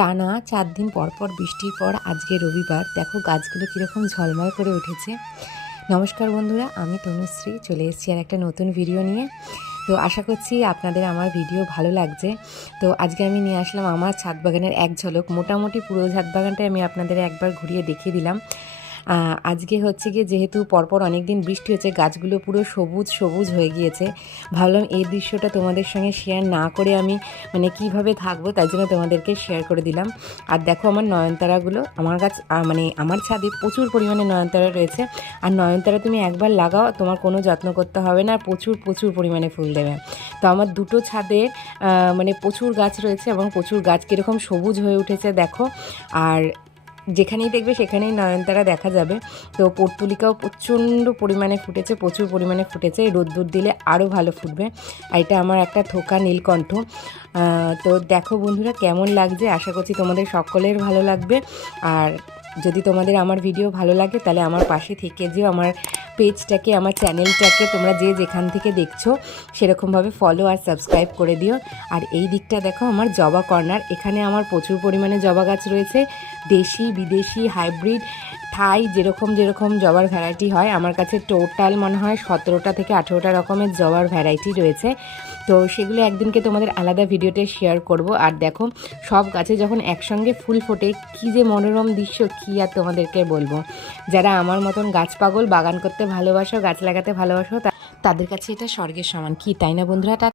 টানা 4 দিন পরপর বৃষ্টির পর আজকে রবিবার, দেখো গাছগুলো কীরকম ঝলমল করে উঠেছে। নমস্কার বন্ধুরা, আমি তনুশ্রী চলে এসেছি আর একটা নতুন ভিডিও নিয়ে। তো আশা করছি আপনাদের আমার ভিডিও ভালো লাগছে। তো আজকে আমি নিয়ে আসলাম আমার ছাদ বাগানের এক ঝলক। মোটামুটি পুরো ছাদ বাগানটাই আমি আপনাদের একবার ঘুরিয়ে দেখিয়ে দিলাম। আজকে হচ্ছে গিয়ে যেহেতু পরপর অনেক দিন বৃষ্টি হচ্ছে, গাছগুলো পুরো সবুজ সবুজ হয়ে গিয়েছে। ভাবলাম এই দৃশ্যটা তোমাদের সঙ্গে শেয়ার না করে আমি কিভাবে থাকবো, তাই জন্য তোমাদেরকে শেয়ার করে দিলাম। আর দেখো আমার নয়নতারাগুলো, আমার গাছ আমার ছাদে প্রচুর পরিমাণে নয়নতারা রয়েছে। আর নয়নতারা তুমি একবার লাগাও, তোমার কোনো যত্ন করতে হবে না, আর প্রচুর প্রচুর পরিমাণে ফুল দেবে। তো আমার দুটো ছাদে প্রচুর গাছ রয়েছে এবং প্রচুর গাছ কীরকম সবুজ হয়ে উঠেছে দেখো। আর যেখানেই দেখবে সেখানেই নয়নতারা দেখা যাবে। তো পর্তুলিকাও প্রচণ্ড পরিমাণে ফুটেছে, প্রচুর পরিমাণে ফুটেছে। রোদ্দুর দিলে আরও ভালো ফুটবে। আর এটা আমার একটা থোকা নীলকণ্ঠ। তো দেখো বন্ধুরা কেমন লাগছে, আশা করছি তোমাদের সকলের ভালো লাগবে। আর যদি তোমাদের আমার ভিডিও ভালো লাগে তাহলে আমার পাশে থেকে যেও, আমার পেজটাকে, আমার চ্যানেলটাকে তোমরা যে যেখান থেকে দেখছো সেরকমভাবে ফলো আর সাবস্ক্রাইব করে দিও। আর এই দিকটা দেখো আমার জবা কর্নার, এখানে আমার প্রচুর পরিমাণে জবা গাছ রয়েছে। দেশি বিদেশি হাইব্রিড থাই যেরকম যেরকম জবার ভ্যারাইটি হয়, আমার কাছে টোটাল মনে হয় 17টা থেকে 18টা রকমের জবার ভ্যারাইটি রয়েছে। তো সেগুলো একদিনকে তোমাদের আলাদা ভিডিওতে শেয়ার করব। আর দেখো সব গাছে যখন একসঙ্গে ফুল ফোটে কী যে মনোরম দৃশ্য, কী আর তোমাদেরকে বলবো। যারা আমার মতন গাছ পাগল, বাগান করতে ভালোবাসো, গাছ লাগাতে ভালোবাসো, তাদের কাছে এটা স্বর্গের সমান, কি তাই না বন্ধুরা?